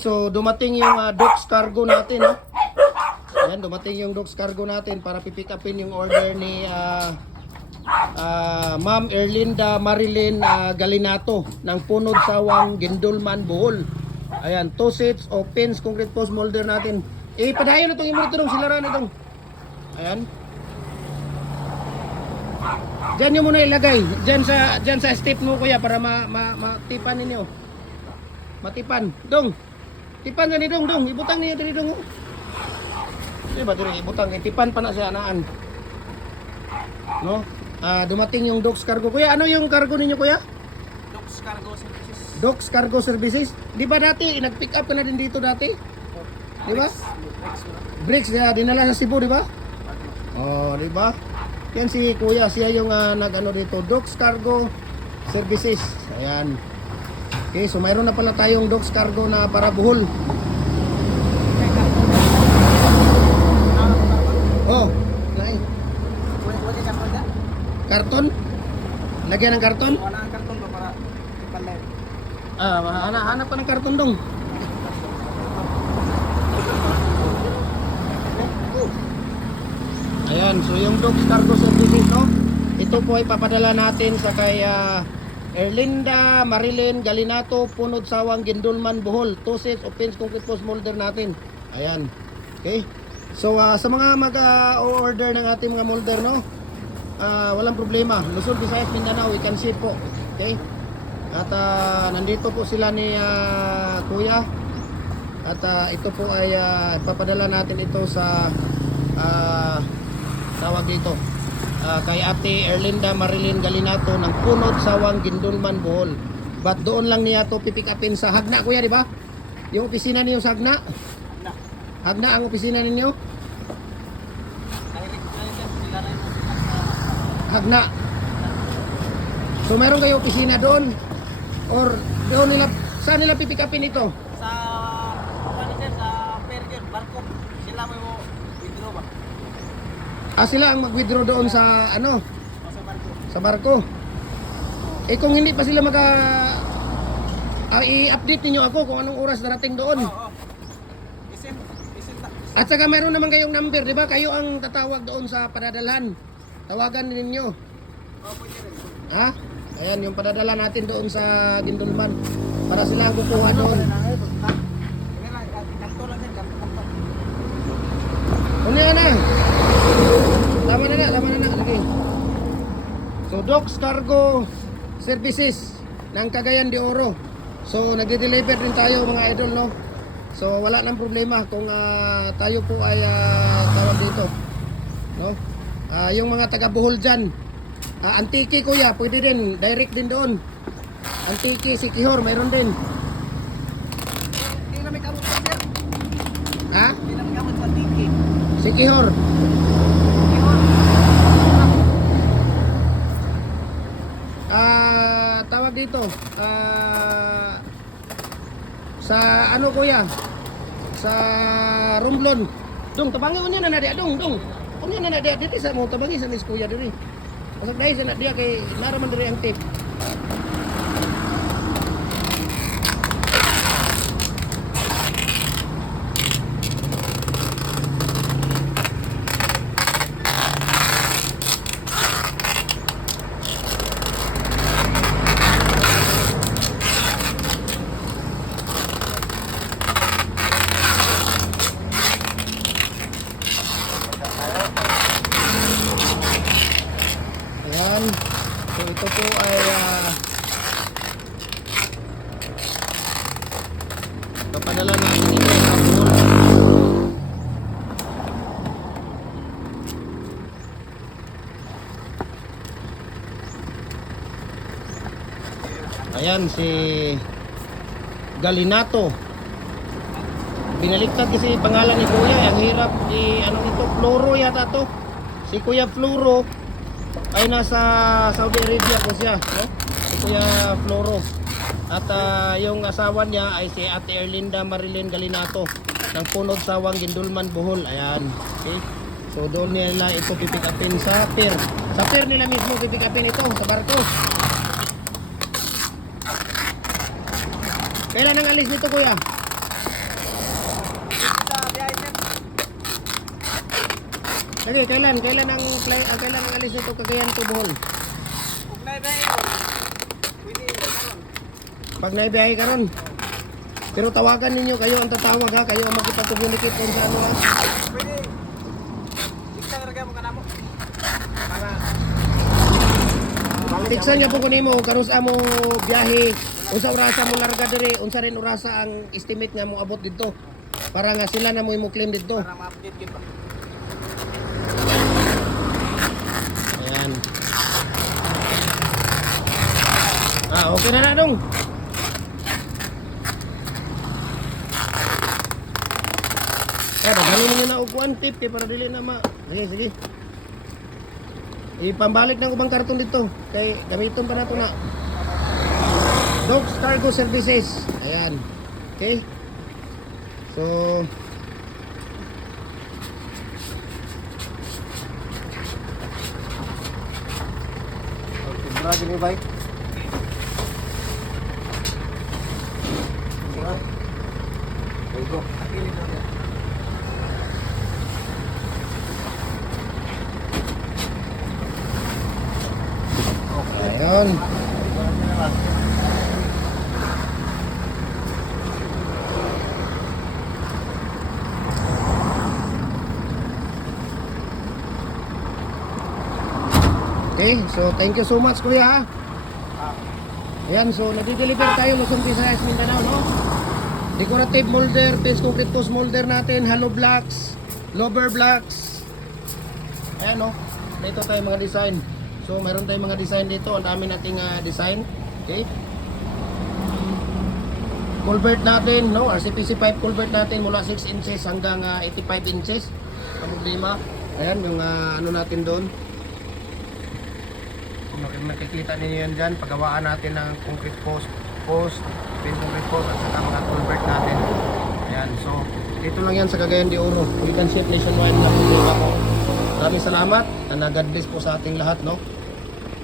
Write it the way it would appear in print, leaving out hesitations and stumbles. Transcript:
So dumating yung Docs cargo natin, no? Ayan, dumating yung Docs cargo natin para pipick upin yung order ni Ma'am Erlinda Marilyn Galinato ng Punod Sawang, Gindulman, Bohol. Ayan, 2 sets of pins concrete post molder natin. Padayon na itong imorto dong, silaran itong. Ayan. Diyan nyo muna ilagay. Diyan sa step mo kuya para matipan ninyo. Matipan. Dong. Tipan gani dong. Ibutang niyo diri dong. Di ba diri ibutang tipan pa na sa anaan. No? Dumating yung Docs cargo. Kuya, ano yung cargo ninyo kuya? Docs Cargo Services. Docs Cargo Services. Di ba dati nag-pick up ka na din dito dati? Di ba? Bricks dinala sa Cebu, di ba? Oh, di ba? Yan si kuya, siya yung nag-ano dito, Docs Cargo Services. Ayan. Okay, so mayroon na pala tayong Docs Cargo na para Bohol. Oh, lain. Karton? Lagyan ng karton? Wala ang karton ba para ipalay? Hanap pa ng karton dong. Ayan, so yung Docs Cargo Services, no? Ito po ay papadala natin sa kay Erlinda Marilyn Galinato, Punod Sawang, Gindulman, Bohol. 2 sets of pins concrete post molder natin. Ayan. Okay. So sa mga mag-order ng ating mga molder, no? Walang problema. Luzon, Visayas, Mindanao, we can ship po. Okay? At nandito po sila ni Kuya. At ito po ay ipapadala natin ito sa tawag dito. Kay Ate Erlinda Marilyn Galinato ng Punod Sawang, Gindulman, Bohol. But doon lang niya to pipick upin sa Hagna kuya, di ba? Yung opisina niyo sa Hagna? Hagna ang opisina ninyo? Hagna. So mayroon kayo opisina doon? Or doon nila, saan nila pipick upin ito? Sa manager sa Perger Barco. Sila mo withdraw ba? Sila ang mag-withdraw doon sa ano? Sa barko. Sa barko. Kung hindi pa sila i-update niyo ako kung anong oras darating doon. Oo. Isin ta. At saka mayroon naman kayong number, di ba? Kayo ang tatawag doon sa padadalhan. Tawagan ninyo. Pwede rin. Ha? Ayan, yung padadala natin doon sa Gindulman. Para sila ang kukuha doon. Ano yan na? Tama na. Lagi. So, Docs Cargo Services ng Cagayan de Oro. So, nagde-deliver din tayo mga idol, no? So, wala nang problema kung tayo po ay tawag dito. No? Yung mga taga Bohol dyan. Antique kuya, pwede din. Direct din doon. Antique, Sikihor, mayroon din. Hindi na may kamot sa sir. Ha? Hindi na may kamot sa tiki. Sikihor. Tawag dito. Sa ano kuya? Sa Romblon. Dong, tabangi unya na dia dong. Unya na dia dito sa mo tabangi sa nis kuya diri. Pasag dai sa dia kay naraman diri ang tip. Ayan. So ito po ay papadala natin ito sa Bohol. Ayan si Galinato. Binaliktad kasi pangalan ni Kuya, ang hirap ano ito, Floro yata to. Si Kuya Floro ay nasa Saudi Arabia po siya, no? Si Kuya Floro. At yung asawa niya ay si Ate Erlinda Marilyn Galinato ng Punod Sawang, Gindulman, Bohol. Ayan. Okay. So doon nila ito pipick upin sa pier. Sa pier nila mismo pipick upin ito sa barko. Kailan ang alis nito kuya? Sige, kailan ang alis nito Cagayan to Bohol? Kung na-ibay ko, pwede karon. Pag naibiyahe ka ron. Pero tawagan ninyo, kayo ang tatawag ha, kayo ang makipag-communicate kung sa ano ha. Pwede. Ikta nga mo kanamo. Para Tiksan niya po kunin mo, karusa mo biyahe, unsa orasa mo larga dire, unsa rin orasa ang estimate nga mo abot dito. Para nga sila na mo claim dito. para ma-update kita. Ayan. Okay na dong. Daghanin mo na og 1 tip kay para dili na ma. Sige. Ipambalik na ko bang karton dito kay gamiton pa nato na. Dogs Cargo Services. Ayan. Okay. So Mura gini bike. Go. ayun. Okay, so thank you so much kuya ha. Ayan, so nadi-deliver tayo Luzon, Visayas, Mindanao, no? Decorative molder, face concrete post molder natin, hollow blocks, lower blocks. Ayan, no? Dito tayo mga design. So meron tayong mga design dito, ang dami nating design. Okay? Culvert natin, no? RCPC pipe culvert natin mula 6 inches hanggang 85 inches. Ang problema. Ayan, yung ano natin doon. Kung nakikita ninyo yan dyan, paggawaan natin ng concrete post, face concrete post at saka mga culvert natin. Ayan, so dito lang yan sa Cagayan de Oro. You can ship nationwide na problema ko. Maraming salamat and God bless po sa ating lahat, no?